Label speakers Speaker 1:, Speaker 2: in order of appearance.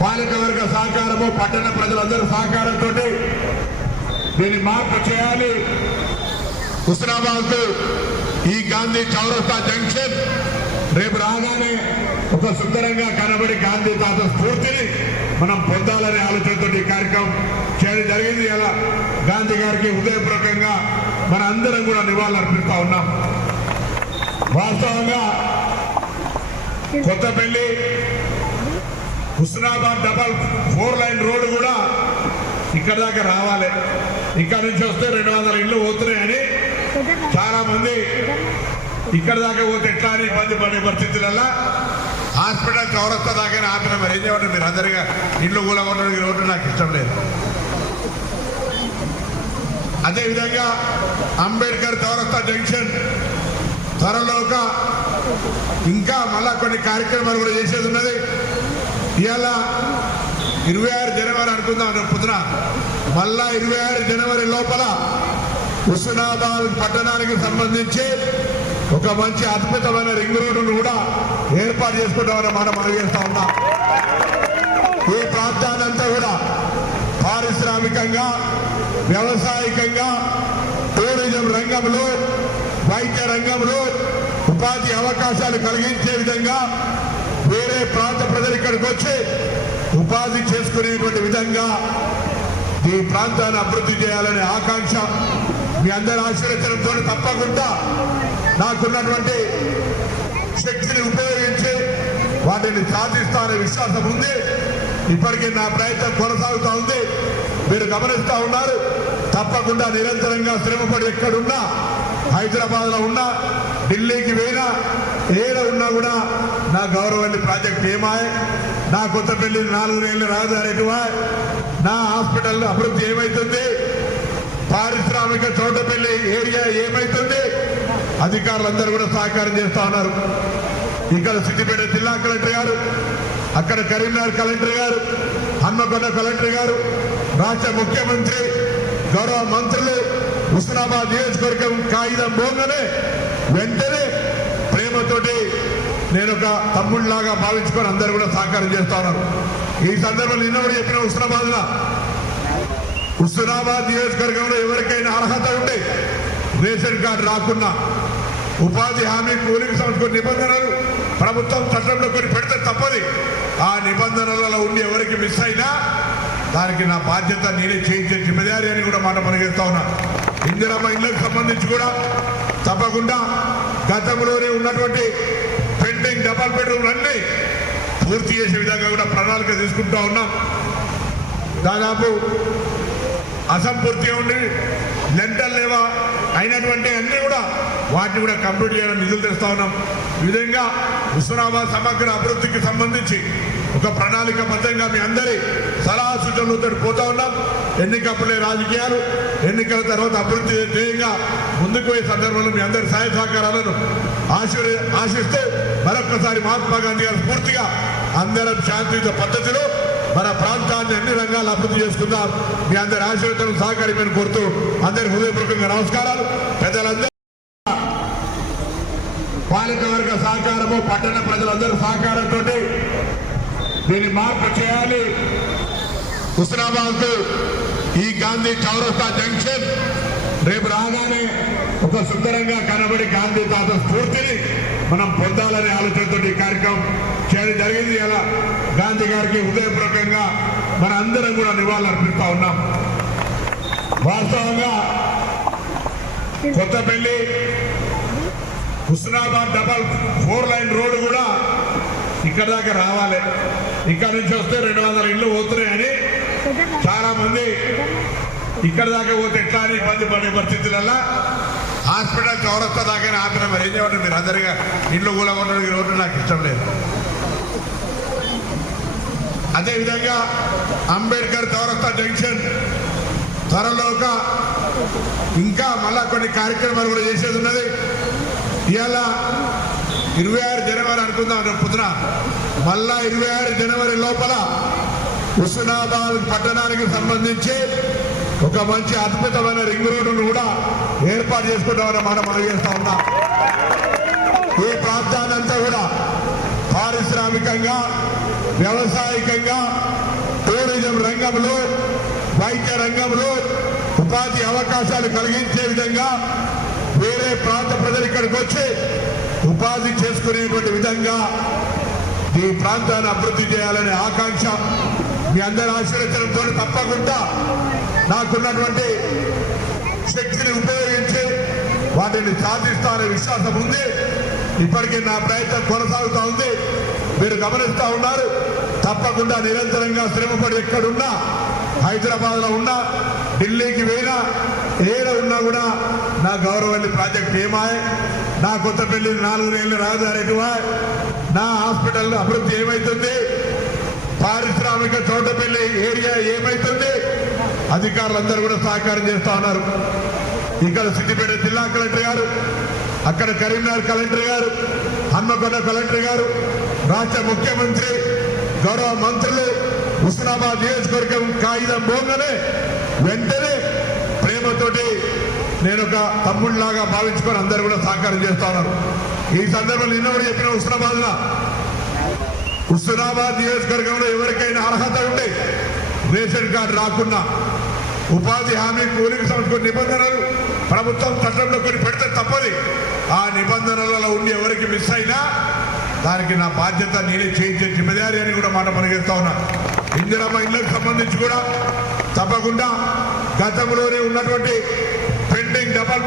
Speaker 1: పాలకవర్గ సహకారము పట్టణ ప్రజలందరి సహకారంతో దీన్ని మార్పు చేయాలి. హుస్నాబాద్ ఈ గాంధీ చౌరస్తా జంక్షన్ రేపు రాగానే ఒక సుందరంగా కనబడి గాంధీ తాత స్ఫూర్తిని మనం పొందాలనే ఆలోచనతో ఈ కార్యక్రమం చేయడం జరిగింది. ఎలా గాంధీ గారికి హృదయపూర్వకంగా మన అందరం కూడా నివాళులర్పిస్తా ఉన్నాం. వాస్తవంగా Kothapalli Husnabad double four line road కూడా ఇక్కడ దాకా రావాలి. ఇక్కడ నుంచి వస్తే రెండు వందల ఇళ్ళు పోతున్నాయని చాలా మంది ఇక్కడ దాకా పోతే ఎట్లా అని ఇబ్బంది పడే పరిస్థితులలో హాస్పిటల్ చౌరస్తా దాకా ఆపిన. మరి ఏం చేయమంటారు? మీరు అందరిగా ఇల్లు కూడా ఉండడానికి రోడ్డు నాకు ఇష్టం లేదు. అదేవిధంగా అంబేద్కర్ చౌరస్తా జంక్షన్ త్వరలోక ఇంకా మళ్ళా కొన్ని కార్యక్రమాలు కూడా చేసేది ఉన్నది. ఇవాళ ఇరవై ఆరు జనవరి అనుకుందాం రేపు పొద్దున మళ్ళా ఇరవై ఆరు జనవరి లోపల హుస్నాబాద్ పట్టణానికి సంబంధించి ఒక మంచి అద్భుతమైన రింగ్ రోడ్డును కూడా ఏర్పాటు చేసుకుంటామని మనం మనం ఉన్నాం. ఈ ప్రాంతాన్నంతా కూడా పారిశ్రామికంగా వ్యవసాయకంగా టూరిజం రంగంలో వైద్య రంగంలో ఉపాధి అవకాశాలు కలిగించే విధంగా వేరే ప్రాంత ప్రజలు ఇక్కడికి వచ్చి ఉపాధి చేసుకునేటువంటి విధంగా ఈ ప్రాంతాన్ని అభివృద్ధి చేయాలనే ఆకాంక్ష మీ అందరి ఆశీర్వచనంతో తప్పకుండా నాకున్నటువంటి శక్తిని ఉపయోగించి వాటిని సాధిస్తాననే విశ్వాసం ఉంది. ఇప్పటికీ నా ప్రయత్నం కొనసాగుతూ ఉంది. మీరు గమనిస్తూ ఉన్నారు. తప్పకుండా నిరంతరంగా శ్రమపడి ఎక్కడున్నా హైదరాబాద్లో ఉన్నా ఢిల్లీకి పోయినా ఏడ ఉన్నా కూడా నా గౌరవల్లి ప్రాజెక్ట్ ఏమాయ్? నా కొత్తపల్లి నాలుగు నెలల రహదారి ఎటువాయ్ నా హాస్పిటల్ అభివృద్ధి ఏమైతుంది? పారిశ్రామిక చోటపల్లి ఏరియా ఏమైతుంది? అధికారులందరూ కూడా సహకారం చేస్తా ఉన్నారు. ఇక్కడ సిద్దిపేట జిల్లా కలెక్టర్ గారు అక్కడ కరీంనగర్ కలెక్టర్ గారు హన్మకొండ కలెక్టర్ గారు రాష్ట్ర ముఖ్యమంత్రి గౌరవ మంత్రులు హుస్నాబాద్ నియోజకవర్గం కాగితం పోగానే వెంటనే ప్రేమతోటి నేను ఒక తమ్ముళ్ళలాగా భావించుకొని అందరూ కూడా సహకారం చేస్తా ఉన్నారు. ఈ సందర్భంలో నిన్న కూడా చెప్పిన హుస్నాబాద్లో హుస్నాబాద్ నియోజకవర్గంలో ఎవరికైనా అర్హత ఉంటే రేషన్ కార్డు రాకున్నా ఉపాధి హామీ కూలింగ్ సంస్థ నిబంధనలు ప్రభుత్వం చట్టంలో కొన్ని పెడితే తప్పది. ఆ నిబంధనలలో ఉండి ఎవరికి మిస్ అయినా దానికి నా బాధ్యత నేనే చేయించే జిమ్మదారి అని కూడా మాట మనగిస్తా ఉన్నా. ఇందిరమ్మ ఇళ్ళకు సంబంధించి కూడా తప్పకుండా గతంలోనే ఉన్నటువంటి బిల్డింగ్ డబల్ బెడ్రూమ్లు అన్ని పూర్తి చేసే విధంగా కూడా ప్రణాళిక తీసుకుంటా ఉన్నాం. దాదాపు అసంపూర్తిగా ఉండి లెంటల్ లేవా అయినటువంటి అన్ని కూడా వాటిని కూడా కంప్లీట్ చేయడం నిధులు తెస్తా ఉన్నాం. ఈ విధంగా హుస్నాబాద్ సమగ్ర అభివృద్ధికి సంబంధించి ఒక ప్రణాళిక బద్ధంగా మీ అందరి సలహా సూచనలతో పోతా ఉన్నాం. ఎన్నికప్పుడే రాజకీయాలు ఎన్నికల తర్వాత అభివృద్ధి ధ్యేయంగా ముందుకు పోయే సందర్భంలో మీ అందరి సహాయ సహకారాలను ఆశీర్ ఆశిస్తూ మరొక్కసారి మహాత్మా గాంధీ గారు పూర్తిగా అందరం శాంతియుత పద్ధతిలో మన ప్రాంతాన్ని అన్ని రంగాలు అభివృద్ధి చేసుకుందాం. మీ అందరి ఆశీర్వదం సహకారమని కోరుతూ అందరి హృదయపూర్వకంగా నమస్కారాలు. పెద్దలందరూ పాలకవర్గ సహకారము పట్టణ ప్రజలందరూ సహకారంతో దీన్ని మార్పు చేయాలి. హుస్నాబాద్ ఈ గాంధీ చౌరస్తా జంక్షన్ రేపు రాగానే ఒక సుందరంగా కనబడి గాంధీ తాత స్ఫూర్తిని మనం పొందాలనే ఆలోచనతో ఈ కార్యక్రమం చేయడం జరిగింది. ఇలా గాంధీ గారికి హృదయపూర్వకంగా మన అందరం కూడా నివాళులర్పిస్తా ఉన్నాం. వాస్తవంగా Kothapalli Husnabad double four line road కూడా ఇక్కడ దాకా రావాలి. ఇక్కడ నుంచి వస్తే రెండు వందల ఇళ్ళు పోతున్నాయని చాలా మంది ఇక్కడ దాకా పోతే ఎట్లా అని ఇబ్బంది పడే పరిస్థితులలో హాస్పిటల్ చౌరస్తా దాకా ఆపిన మరి? ఏం చేయమంటారు మీరు? అందరిగా ఇల్లు కూడా ఈ రోడ్డు నాకు ఇష్టం లేదు. అదేవిధంగా అంబేద్కర్ చౌరస్తా జంక్షన్ త్వరలోక ఇంకా మళ్ళా కొన్ని కార్యక్రమాలు కూడా చేసేది ఉన్నది. ఇవాళ ఇరవై ఆరు జనవరి అనుకుందాం రేపు పొద్దున. మళ్ళా ఇరవై ఆరు జనవరి లోపల హుస్నాబాద్ పట్టణానికి సంబంధించి ఒక మంచి అద్భుతమైన రింగ్ రోడ్డును కూడా ఏర్పాటు చేసుకుంటామని మనం మనం చేస్తా ఉన్నాం. ఈ ప్రాంతాన్నంతా కూడా పారిశ్రామికంగా వ్యవసాయకంగా టూరిజం రంగంలో వైద్య రంగంలో ఉపాధి అవకాశాలు కలిగించే విధంగా వేరే ప్రాంత ప్రజలు ఇక్కడికి వచ్చి ఉపాధి చేసుకునేటువంటి విధంగా ఈ ప్రాంతాన్ని అభివృద్ధి చేయాలనే ఆకాంక్ష మీ అందరి ఆశీర్వచనంతో తప్పకుండా నాకున్నటువంటి శక్తిని ఉపయోగించి వాటిని సాధిస్తానే విశ్వాసం ఉంది. ఇప్పటికే నా ప్రయత్నం కొనసాగుతూ ఉంది. మీరు గమనిస్తూ ఉన్నారు. తప్పకుండా నిరంతరంగా శ్రమపడి ఎక్కడున్నా హైదరాబాద్లో ఉన్నా ఢిల్లీకి పోయినా ఏడ ఉన్నా కూడా నా గౌరవల్లి ప్రాజెక్ట్ ఏమాయ్? నా కొత్తపల్లి నాలుగు నెలలు రాజారెడ్డివా నా హాస్పిటల్ అభివృద్ధి ఏమైతుంది? పారిశ్రామిక చోటపల్లి ఏరియా ఏమైతుంది? అధికారులందరూ కూడా సహకారం చేస్తా ఉన్నారు. ఇక్కడ సిద్దిపేట జిల్లా కలెక్టర్ గారు అక్కడ కరీంనగర్ కలెక్టర్ గారు హన్మకొండ కలెక్టర్ గారు రాష్ట్ర ముఖ్యమంత్రి గౌరవ మంత్రులు హుస్నాబాద్ నియోజకవర్గం కాగితం పోగానే వెంటనే ప్రేమతోటి నేను ఒక తమ్ముడిలాగా భావించుకొని అందరూ కూడా సహకారం చేస్తా ఉన్నారు. ఈ సందర్భంలో నిన్న కూడా చెప్పిన హుస్నాబాద్ హుస్నాబాద్ నియోజకవర్గంలో ఎవరికైనా అర్హత ఉంటే రేషన్ కార్డు రాకున్నా ఉపాధి హామీ కూలికి సంబంధించిన నిబంధనలు ప్రభుత్వం చట్టంలో కొన్ని పెడితే తప్పది. ఆ నిబంధనలలో ఉండి ఎవరికి మిస్ అయినా దానికి నా బాధ్యత నేనే చేయించే జిమ్మదారి అని కూడా మాట పనిచేస్తా ఉన్నా. ఇందిరమ్మ ఇళ్ళకు సంబంధించి కూడా తప్పకుండా గతంలోనే ఉన్నటువంటి పెండింగ్ డబల్